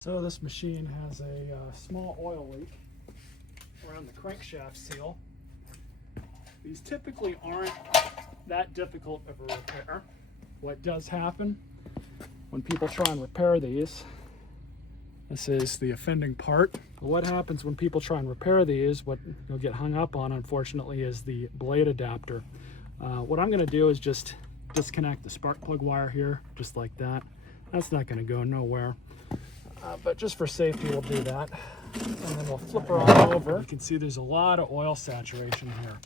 So this machine has a small oil leak around the crankshaft seal. These typically aren't that difficult of a repair. What does happen when people try and repair these, this is the offending part. What happens when people try and repair these, what you'll get hung up on, unfortunately, is the blade adapter. What I'm going to do is just disconnect the spark plug wire here, just like that. That's not going to go nowhere. But just for safety, we'll do that. And then we'll flip her all over. You can see there's a lot of oil saturation here.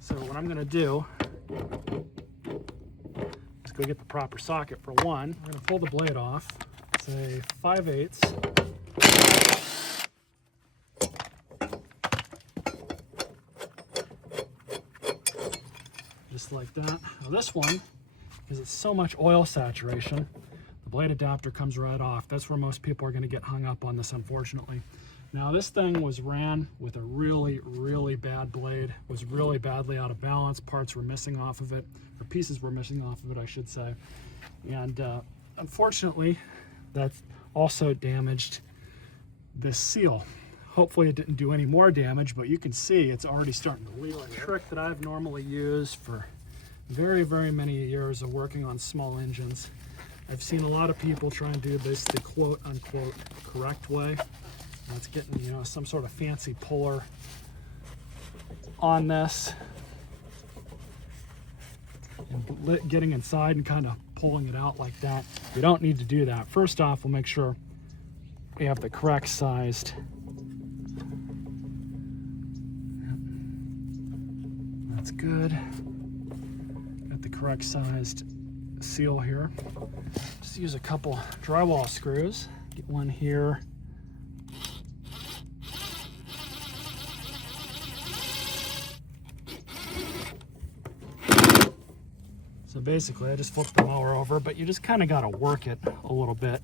So what I'm going to do is go get the proper socket for one. I'm going to pull the blade off, say 5/8. Just like that. Now this one, because it's so much oil saturation, the blade adapter comes right off. That's where most people are going to get hung up on this, unfortunately. Now this thing was ran with a really, really bad blade. It was really badly out of balance. Parts were missing off of it, or pieces were missing off of it, I should say. And unfortunately, that's also damaged this seal. Hopefully it didn't do any more damage, but you can see it's already starting to leak. A trick that I've normally used for very, very many years of working on small engines. I've seen a lot of people try and do this the quote unquote correct way. That's getting, you know, some sort of fancy puller on this and getting inside and kind of pulling it out like that. We don't need to do that. First off, we'll make sure we have the correct sized. That's good. Got the correct sized seal here. Just use a couple drywall screws. Get one here. So basically I just flip the mower over, but you just kind of got to work it a little bit.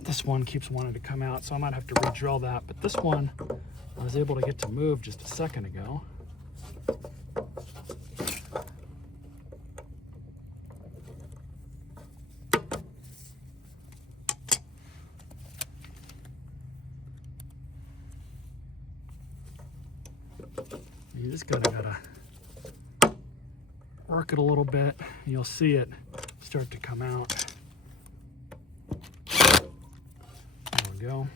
This one keeps wanting to come out, so I might have to re-drill that, but this one I was able to get to move just a second ago. You just gotta work it a little bit, and you'll see it start to come out. There we go.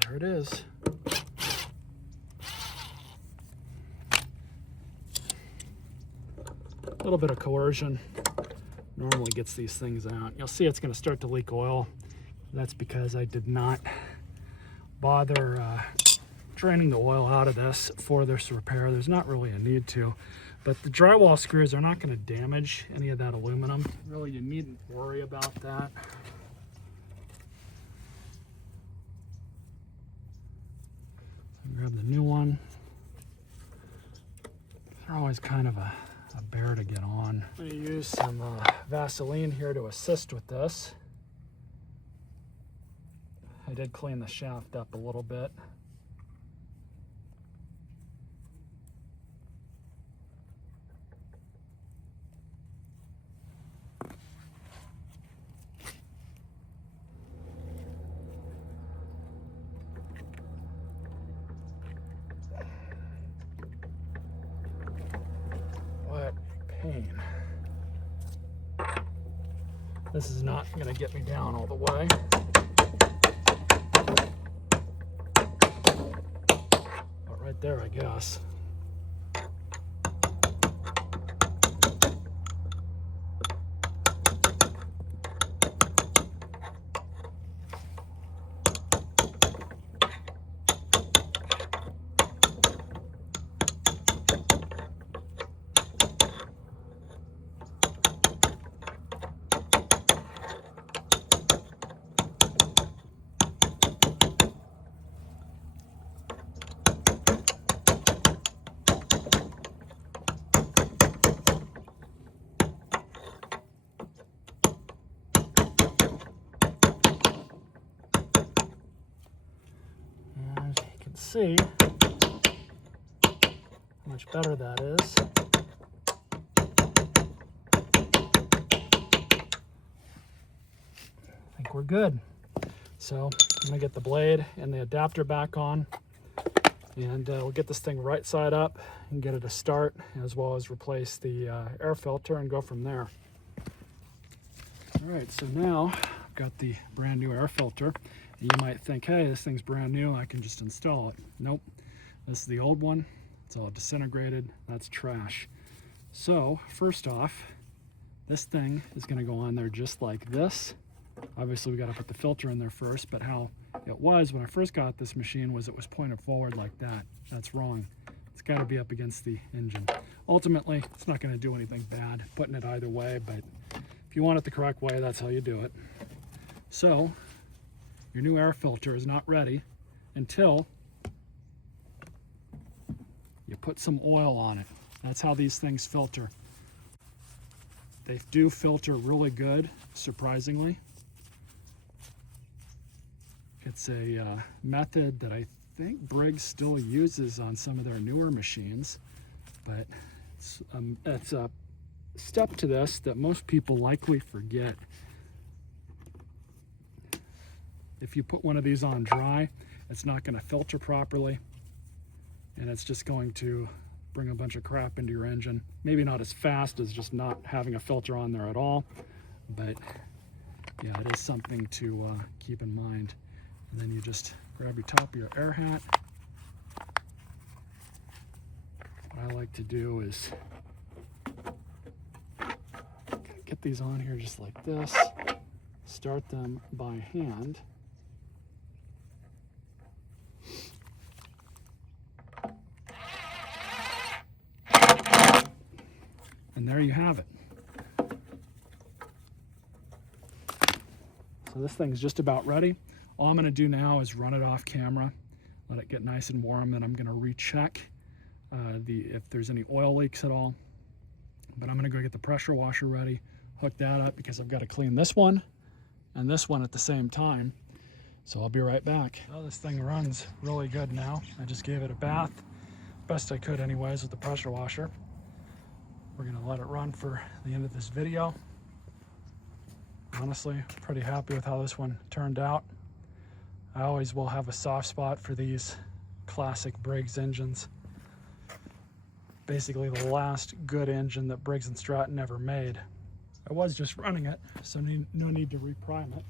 There it is. A little bit of coercion normally gets these things out. You'll see it's going to start to leak oil. That's because I did not bother draining the oil out of this for this repair. There's not really a need to, but the drywall screws are not going to damage any of that aluminum. Really, you needn't worry about that. So grab the new one. They're always kind of a bear to get on. I'm going to use some Vaseline here to assist with this. I did clean the shaft up a little bit. What pain. This is not going to get me down all the way. But right there, I guess. see how much better that is. I think we're good. So I'm gonna get the blade and the adapter back on, and we'll get this thing right side up and get it a start, as well as replace the air filter and go from there. All right, so now I've got the brand new air filter. You might think, hey, this thing's brand new, I can just install it. Nope, this is the old one. It's all disintegrated, that's trash. So first off, this thing is gonna go on there just like this. Obviously we gotta put the filter in there first, but how it was when I first got this machine was it was pointed forward like that. That's wrong. It's gotta be up against the engine. Ultimately, it's not gonna do anything bad, putting it either way, but if you want it the correct way, that's how you do it. So, your new air filter is not ready until you put some oil on it. That's how these things filter. They do filter really good, surprisingly. It's a method that I think Briggs still uses on some of their newer machines, but it's a step to this that most people likely forget. If you put one of these on dry, it's not going to filter properly, and it's just going to bring a bunch of crap into your engine. Maybe not as fast as just not having a filter on there at all, but yeah, it is something to keep in mind. And then you just grab your top of your air hat. What I like to do is get these on here just like this, start them by hand. And there you have it. So this thing's just about ready. All I'm gonna do now is run it off camera, let it get nice and warm, and I'm gonna recheck if there's any oil leaks at all. But I'm gonna go get the pressure washer ready, hook that up because I've got to clean this one and this one at the same time. So I'll be right back. Well, this thing runs really good now. I just gave it a bath, best I could anyways, with the pressure washer. We're gonna let it run for the end of this video. Honestly, pretty happy with how this one turned out. I always will have a soft spot for these classic Briggs engines. Basically the last good engine that Briggs & Stratton ever made. I was just running it, so no need to reprime it.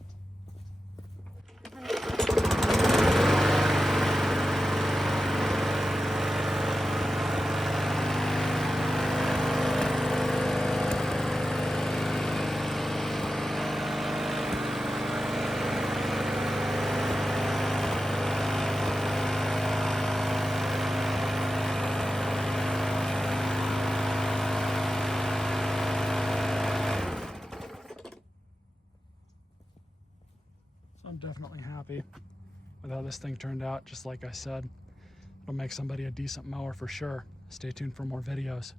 I'm definitely happy with how this thing turned out. Just like I said, it'll make somebody a decent mower for sure. Stay tuned for more videos.